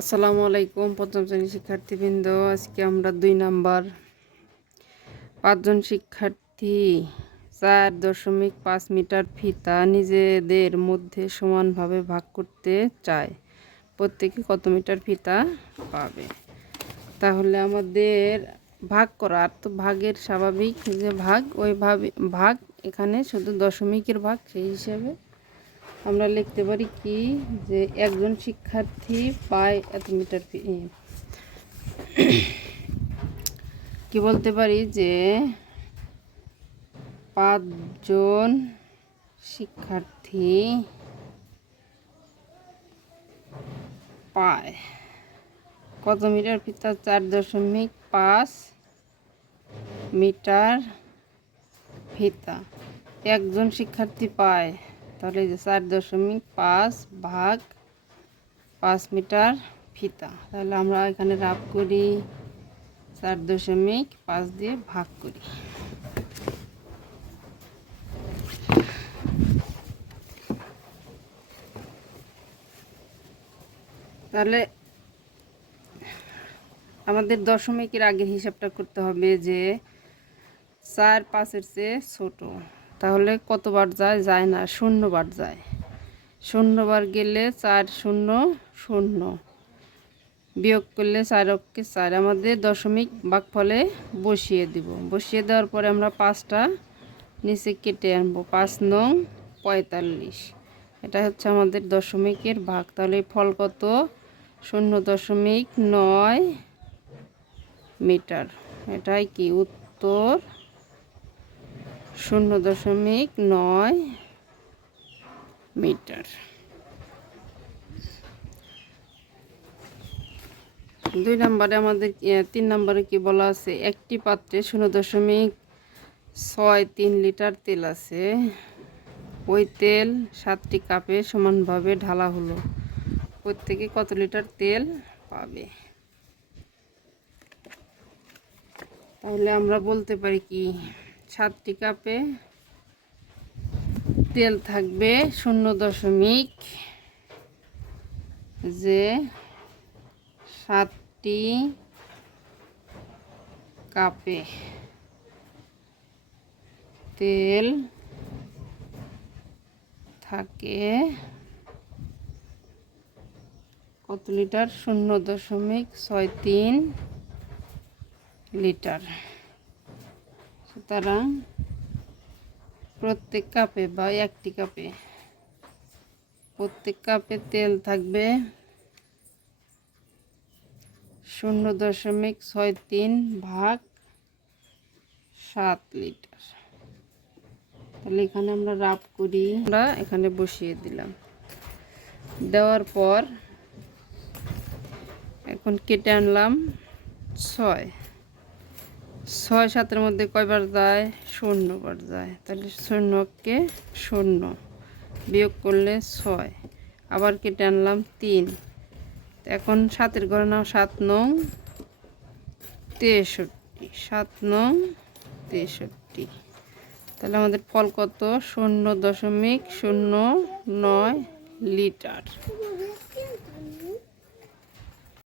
আসসালামু আলাইকুম পঞ্চম শ্রেণীর শিক্ষার্থীবৃন্দ। আজকে আমরা 2 নাম্বার 5 জন শিক্ষার্থী 4.5 মিটার ফিতা নিজেদের মধ্যে সমানভাবে ভাগ করতে চায়। প্রত্যেকে কত মিটার ফিতা পাবে? তাহলে আমাদের ভাগ করার তো ভাগের স্বাভাবিক যে ভাগ ওইভাবে ভাগ, এখানে শুধু দশমিকের ভাগ, সেই হিসেবে আমরা লিখতে পারি কি যে একজন শিক্ষার্থী পায় এত মিটার কি বলতে পারি যে 5 জন শিক্ষার্থী পায় কত মিটার ফিতা? 4.5 মিটার ফিতা। একজন শিক্ষার্থী পায়, তাহলে যে 4.5 ভাগ 5 মিটার ফিতা। তাহলে আমরা এখানে রাফ করি, 4.5 দিয়ে ভাগ করি। তাহলে আমাদের দশমিকের আগের হিসাবটা করতে হবে যে 4 5-এর চেয়ে ছোট। তাহলে কতবার যায়? যায় না, 0 বার যায়। 0 বার গেলে 4 0 0, বিয়োগ করলে 4 অক্ষে 4। আমাদের দশমিক ভাগফলে বসিয়ে দিব। বসিয়ে দেওয়ার পরে আমরা 5টা নিচে কেটে আনবো। 5 নং 45, এটা হচ্ছে আমাদের দশমিকের ভাগ। তাহলে ফল কত? 0.9 মিটার। এটাই কি উত্তর, 0.9 মিটার। 2 নম্বরে আমাদের 3 নম্বরে কি বলা আছে? একটি পাত্রে 0.63 লিটার তেল আছে। ওই তেল 7টি কাপে সমানভাবে ঢালা হলো। প্রত্যেকে কত লিটার তেল পাবে? তাহলে আমরা বলতে পারি কি 7টি কাপে তেল থাকবে 0. যে 7টি কাপে তেল থাকে কত লিটার? 0.63 লিটার। সুতরাং প্রত্যেক কাপে বা একটি কাপে, প্রত্যেক কাপে তেল থাকবে 0.63 ভাগ 7 লিটার। তাহলে এখানে আমরা রাফ করি, আমরা এখানে বসিয়ে দিলাম। দেওয়ার পর এখন কেটে আনলাম 6 7-এর মধ্যে কয়বার যায়? 0 বার যায়। তাহলে 0কে 0, বিয়োগ করলে 6। আবার কেটে আনলাম 3। এখন 7-এর ঘরে নাও 7 নং 63, 7 নং 63। তাহলে আমাদের ফল কত? 0.09 লিটার।